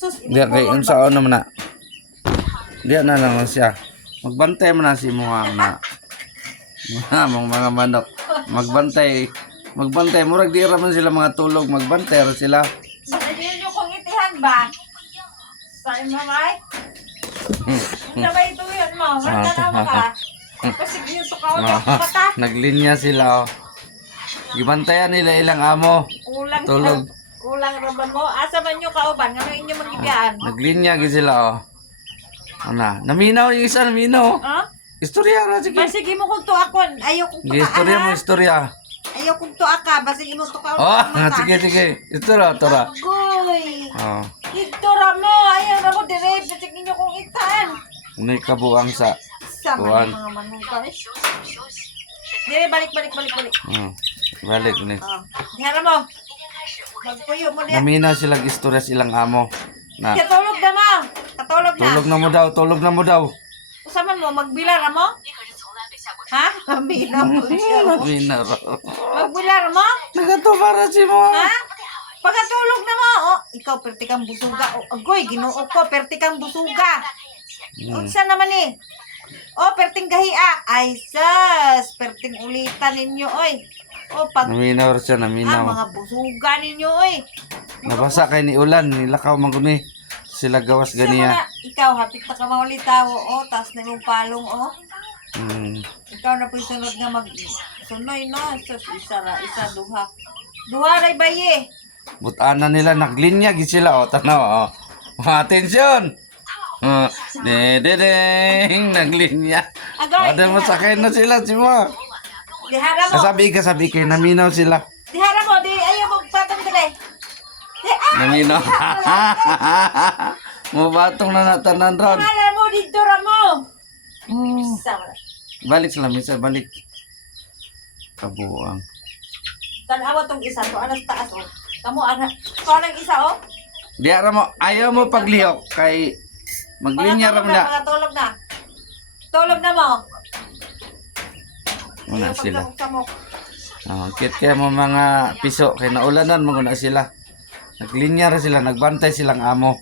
Sus, Diya kay unsa ano man na. Diya na lang siya. Magbantay man na si mga na. Mga manok. Magbantay. Magbantay murag di ra man sila mga tulog, magbantay ra sila. Bakit yun yung kong itihan ba? Sa imamay? Sabay ito yun mo. Magtanawa ka. Kasi yun to ka ulit mata. Naglinya sila. Oh. Gibantayan nila ilang amo. Kulang Tulog. Kulang raban mo. Asa man yung kauban? Ano inyo magigayaan? Naglinya gid sila oh. Ana, naminaw yung isa naminaw. Ha? Istorya ra sige. Basig mo kung to ako. Ayaw kong to Istorya mo istorya. Ayaw kong to ka. Basig mo to ka. Oh, sige sige. Istorya tora. Agoy. Oh. Ito ra mo. Ayaw na mo. Dire. Basig ninyo kong itan. Unay kabuang sa Sama Tuwan. ng mga manuka. Dire, balik. balik ni. Oh. Dihara mo. Magpuyo mo niya. Naminaw sila istorya silang amo. Na Katulog na mo. Katulog na. tulog na mo daw. Usaman mo, magbilar mo? Ha? Magbilar mo siya. Naminaw. Magbilar mo? Nagatubara si mo. Ha? Pagkatulog na mo. Oh, ikaw, perti kang busuga. Oh, agoy, ginoo ko, perti kang busuga. Unsa naman eh? Oh, perting gahia. Ay, sus. Perting ulitan ninyo, oy. Oh, pag... Naminaw siya, naminaw. mga busuga ninyo, oy. Nabasa kay ni ulan, nilakaw man guni. Sila gawas ganiya. Ikaw, hapit na ka maulitaw. Oh, taas na yung palong, oh. Ikaw na po'y sunod nga mag-sunoy, no? Sus, isa, duha. Duha ray baye. Butana nila, naglinya gid sila. O, tanaw, o. Atensyon! Dedeng, naglinya. Agay, Ada masakay na sila, si mo. dihara mo. Kasabi kay naminaw sila. Dihara mo, di ayaw magpatong dali. Naminaw. Mubatong na natanan ron. Hala mo, dito ra mo. Sama. Balik sila, misa, balik. Kabuang. Tanawa tong isa to, anas taas, oh. Kamu, anang isa, oh. Diara mo, ayaw mo paglihok kay maglinya ra mo na. Pagkatulog na. Tulog na mo. Muna Ayaw sila. pagsamok-samok. Kit kaya mo mga piso kay naulanan mo na sila. Naglinya ra sila, nagbantay silang amo.